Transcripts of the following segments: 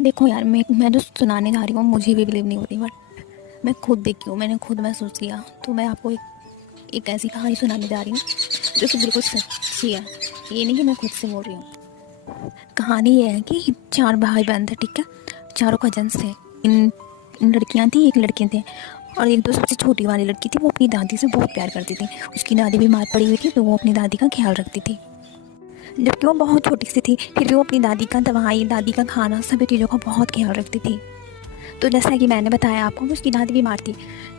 देखो यार, मैं जो सुनाने जा रही हूँ मुझे भी बिलीव नहीं होती, बट मैं खुद देखी हूँ, मैंने खुद महसूस किया। तो मैं आपको एक ऐसी कहानी सुनाने जा रही हूँ जो कि बिल्कुल सच्ची है। ये नहीं कि मैं खुद से बोल रही हूँ। कहानी ये है कि चार भाई बहन थे, ठीक है। चारों कजन्स थे। इन इन लड़कियाँ थी, एक लड़के थे। और एक तो सबसे छोटी वाली लड़की थी, वो अपनी दादी से बहुत प्यार करती थी। उसकी दादी बीमार पड़ी हुई थी, तो वो अपनी दादी का ख्याल रखती थी। जबकि वो बहुत छोटी सी थी, फिर भी वो अपनी दादी का दवाई, दादी का खाना, सभी चीज़ों का बहुत ख्याल रखती थी। तो जैसा कि मैंने बताया आपको, उसकी दादी बीमार थी।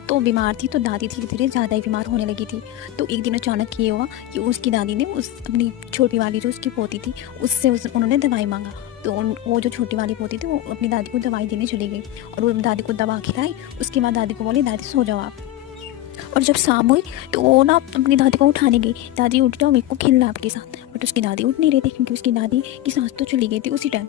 तो बीमार थी तो दादी धीरे धीरे ज़्यादा ही बीमार होने लगी थी। तो एक दिन अचानक ये हुआ कि उसकी दादी ने उस अपनी छोटी वाली जो उसकी पोती थी उससे उन्होंने दवाई मांगा। तो वो जो छोटी वाली पोती थी वो अपनी दादी को दवाई देने चली गई और वो दादी को दवा खिलाई। उसके बाद दादी को बोली, दादी सो जाओ आप। और जब शाम हुई तो वो ना अपनी दादी को उठाने गई। दादी उठ जाओ, मेरे को खेलना आपके साथ। बट उसकी दादी उठ नहीं रही थी, क्योंकि उसकी दादी की सांस तो चली गई थी उसी टाइम।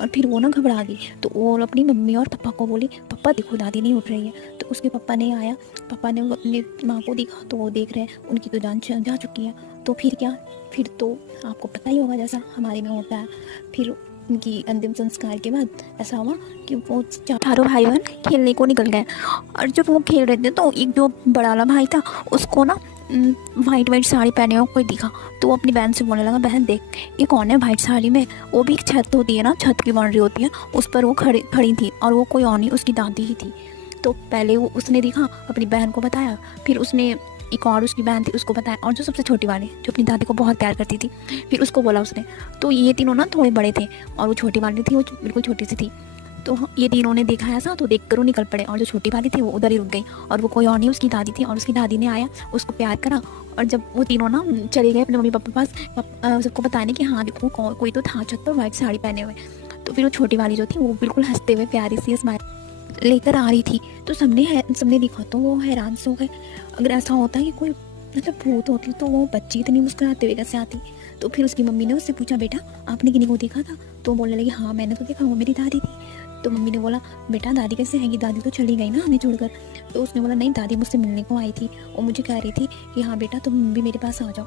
और फिर वो ना घबरा गई, तो वो अपनी मम्मी और पापा को बोली, पापा देखो दादी नहीं उठ रही है। तो उसके पापा ने आया, पापा ने अपनी माँ को देखा तो वो देख रहे हैं उनकी तो जान जा चुकी है। तो फिर क्या, फिर तो आपको पता ही होगा जैसा हमारे में होता है। फिर उनकी अंतिम संस्कार के बाद ऐसा हुआ कि वो चारों भाई बहन खेलने को निकल गए। और जब वो खेल रहे थे तो एक जो बड़ा वाला भाई था उसको ना वाइट वाइट साड़ी पहने हुए कोई दिखा। तो वो अपनी बहन से बोलने लगा, बहन देख ये कौन है वाइट साड़ी में। वो भी एक छत होती है ना, छत की बाउंड्री होती है, उस पर वो खड़ी थी और वो कोई और नहीं, उसकी दादी ही थी। तो पहले वो उसने देखा, अपनी बहन को बताया। फिर उसने एक और उसकी बहन थी उसको बताया, और जो सबसे छोटी वाली जो अपनी दादी को बहुत प्यार करती थी, फिर उसको बोला उसने। तो ये तीनों ना थोड़े बड़े थे और वो छोटी वाली थी वो बिल्कुल छोटी सी थी। तो ये तीनों ने देखा ऐसा तो देख कर वो निकल पड़े, और जो छोटी वाली थी वो उधर ही रुक गई। और वो कोई और नहीं, उसकी दादी थी। और उसकी दादी ने आया, उसको प्यार करा। और जब वो तीनों ना चले गए अपने मम्मी पापा पास, सबको बताने कि हाँ देखो कोई तो था छत पर वाइट साड़ी पहने हुए। तो फिर वो छोटी वाली जो थी वो बिल्कुल हंसते हुए प्यारी सी स्माइल लेकर आ रही थी। तो सबने देखा तो वो हैरान से हो गए। अगर ऐसा होता कि कोई मतलब भूत होती तो वो बच्ची इतनी मुस्कुराते हुए कैसे आती। तो फिर उसकी मम्मी ने उससे पूछा, बेटा आपने किन्हीं को देखा था। तो बोलने लगी, हाँ मैंने तो देखा, वो मेरी दादी थी। तो मम्मी ने बोला, बेटा दादी कैसे आएगी, दादी तो चली गई ना हमें छोड़कर। तो उसने बोला, नहीं दादी मुझसे मिलने को आई थी, वो मुझे कह रही थी कि हाँ बेटा तुम भी मेरे पास आ जाओ।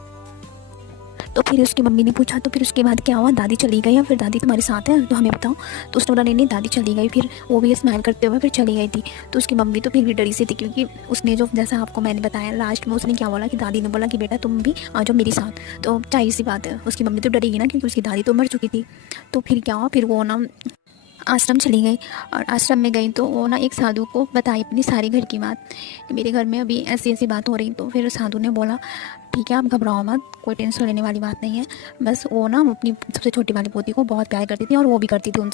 तो फिर उसकी मम्मी ने पूछा, तो फिर उसके बाद क्या हुआ, दादी चली गई या फिर दादी तुम्हारे साथ है तो हमें बताओ। तो उसने बोला, नहीं नहीं दादी चली गई। फिर वो भी स्माइल करते हुए फिर चली गई थी। तो उसकी मम्मी तो फिर भी डरी सी थी, क्योंकि उसने जो जैसा आपको मैंने बताया लास्ट में उसने क्या बोला कि दादी ने बोला कि बेटा तुम भी आ जाओ मेरे साथ। तो चाहिए सी बात है, उसकी मम्मी तो डरेगी ना, क्योंकि उसकी दादी तो मर चुकी थी। तो फिर क्या हुआ, फिर वो ना आश्रम चली गई। और आश्रम में गई तो वो ना एक साधु को बताई अपनी सारी घर की बात कि मेरे घर में अभी ऐसी ऐसी बात हो रही। तो फिर साधु ने बोला, ठीक है आप घबराओ मत, कोई टेंशन लेने वाली बात नहीं है। बस वो ना अपनी सबसे छोटी वाली पोती को बहुत प्यार करती थी और वो भी करती थी उनसे।